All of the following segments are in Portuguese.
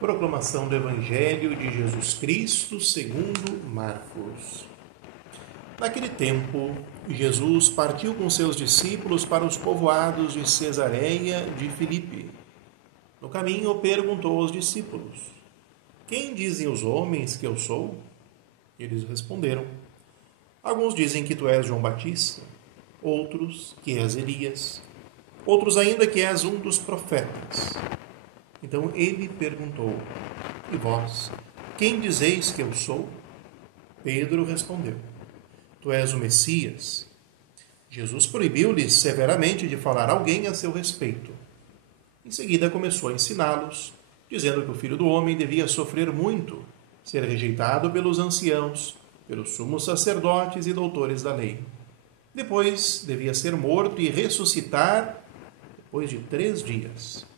Proclamação do Evangelho de Jesus Cristo segundo Marcos. Naquele tempo, Jesus partiu com seus discípulos para os povoados de Cesareia de Filipe. No caminho, perguntou aos discípulos: Quem dizem os homens que eu sou? Eles responderam: Alguns dizem que tu és João Batista, outros que és Elias, outros ainda que és um dos profetas. Então ele perguntou: E vós, quem dizeis que eu sou? Pedro respondeu: Tu és o Messias. Jesus proibiu-lhes severamente de falar a alguém a seu respeito. Em seguida começou a ensiná-los, dizendo que o Filho do Homem devia sofrer muito, ser rejeitado pelos anciãos, pelos sumos sacerdotes e doutores da lei. Depois devia ser morto e ressuscitar depois de 3 dias.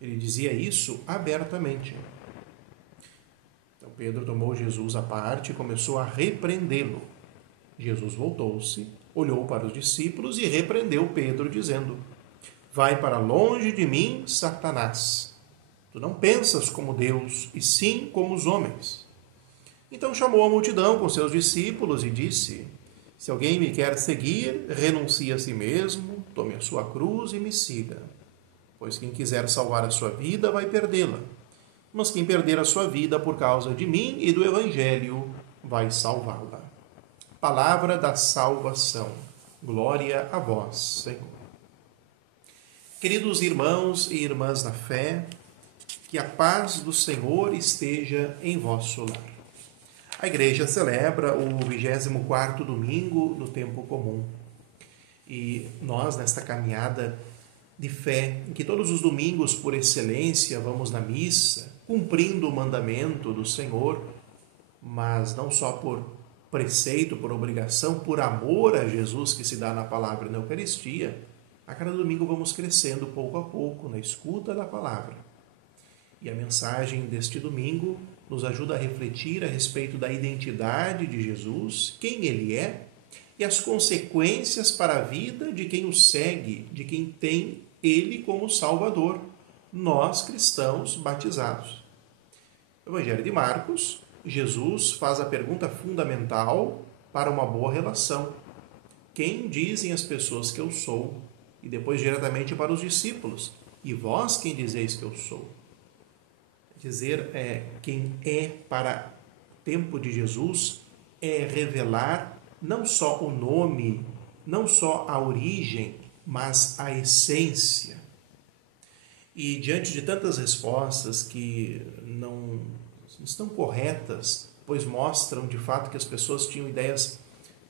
Ele dizia isso abertamente. Então Pedro tomou Jesus à parte e começou a repreendê-lo. Jesus voltou-se, olhou para os discípulos e repreendeu Pedro, dizendo: Vai para longe de mim, Satanás. Tu não pensas como Deus, e sim como os homens. Então chamou a multidão com seus discípulos e disse: Se alguém me quer seguir, renuncie a si mesmo, tome a sua cruz e me siga. Pois quem quiser salvar a sua vida vai perdê-la. Mas quem perder a sua vida por causa de mim e do Evangelho vai salvá-la. Palavra da salvação. Glória a vós, Senhor. Queridos irmãos e irmãs na fé, que a paz do Senhor esteja em vosso lar. A igreja celebra o 24º domingo do tempo comum. E nós, nesta caminhada de fé, em que todos os domingos, por excelência, vamos na missa, cumprindo o mandamento do Senhor, mas não só por preceito, por obrigação, por amor a Jesus que se dá na palavra na Eucaristia, a cada domingo vamos crescendo pouco a pouco na escuta da palavra. E a mensagem deste domingo nos ajuda a refletir a respeito da identidade de Jesus, quem ele é, e as consequências para a vida de quem o segue, de quem tem ele como Salvador, nós cristãos batizados. No Evangelho de Marcos, Jesus faz a pergunta fundamental para uma boa relação: Quem dizem as pessoas que eu sou? E depois diretamente para os discípulos: E vós quem dizeis que eu sou? Dizer quem é para o tempo de Jesus é revelar não só o nome, não só a origem, mas a essência. E diante de tantas respostas que não estão corretas, pois mostram de fato que as pessoas tinham ideias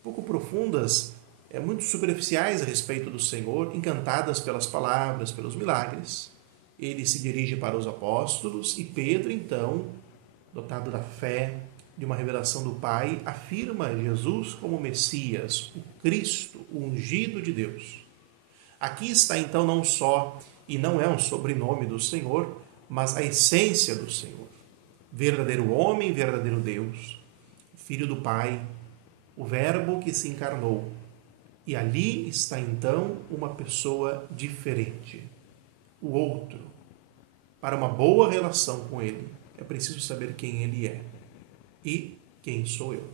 pouco profundas, muito superficiais a respeito do Senhor, encantadas pelas palavras, pelos milagres, ele se dirige para os apóstolos e Pedro, então, dotado da fé, de uma revelação do Pai, afirma Jesus como Messias, o Cristo, o ungido de Deus. Aqui está então não só, e não é um sobrenome do Senhor, mas a essência do Senhor. Verdadeiro homem, verdadeiro Deus, Filho do Pai, o Verbo que se encarnou. E ali está então uma pessoa diferente, o outro. Para uma boa relação com ele, é preciso saber quem ele é e quem sou eu.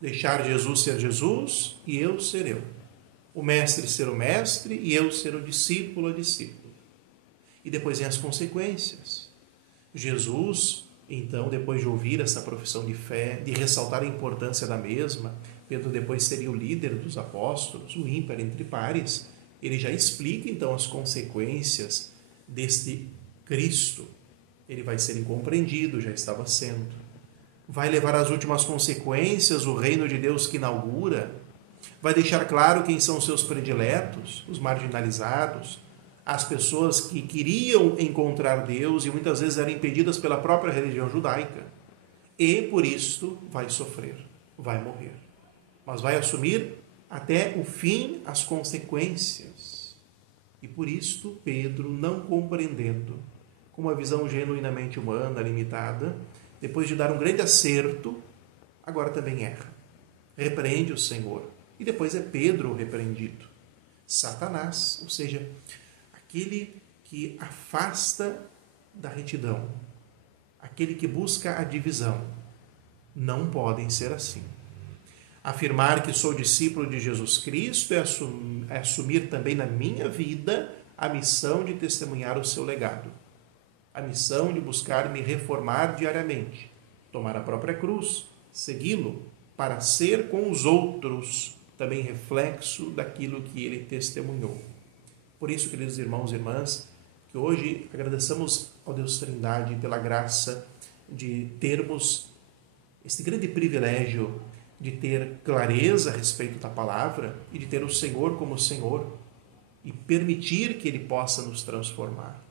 Deixar Jesus ser Jesus e eu ser eu. O mestre ser o mestre e eu ser o discípulo, a discípula. E depois vem as consequências. Jesus, então, depois de ouvir essa profissão de fé, de ressaltar a importância da mesma, Pedro depois seria o líder dos apóstolos, o ímpar entre pares, ele já explica então as consequências deste Cristo. Ele vai ser incompreendido, já estava sendo. Vai levar às últimas consequências o reino de Deus que inaugura. Vai deixar claro quem são os seus prediletos, os marginalizados, as pessoas que queriam encontrar Deus e muitas vezes eram impedidas pela própria religião judaica. E por isto vai sofrer, vai morrer. Mas vai assumir até o fim as consequências. E por isto Pedro, não compreendendo, com uma visão genuinamente humana, limitada, depois de dar um grande acerto, agora também erra. Repreende o Senhor. E depois é Pedro o repreendido. Satanás, ou seja, aquele que afasta da retidão, aquele que busca a divisão. Não podem ser assim. Afirmar que sou discípulo de Jesus Cristo é assumir também na minha vida a missão de testemunhar o seu legado. A missão de buscar me reformar diariamente, tomar a própria cruz, segui-lo, para ser com os outros também reflexo daquilo que ele testemunhou. Por isso, queridos irmãos e irmãs, que hoje agradeçamos ao Deus Trindade pela graça de termos este grande privilégio de ter clareza a respeito da palavra e de ter o Senhor como Senhor e permitir que Ele possa nos transformar.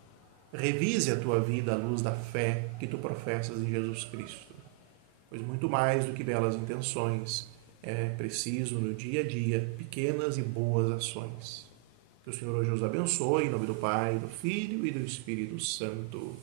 Revise a tua vida à luz da fé que tu professas em Jesus Cristo. Pois muito mais do que belas intenções, é preciso no dia a dia pequenas e boas ações. Que o Senhor hoje os abençoe, em nome do Pai, do Filho e do Espírito Santo.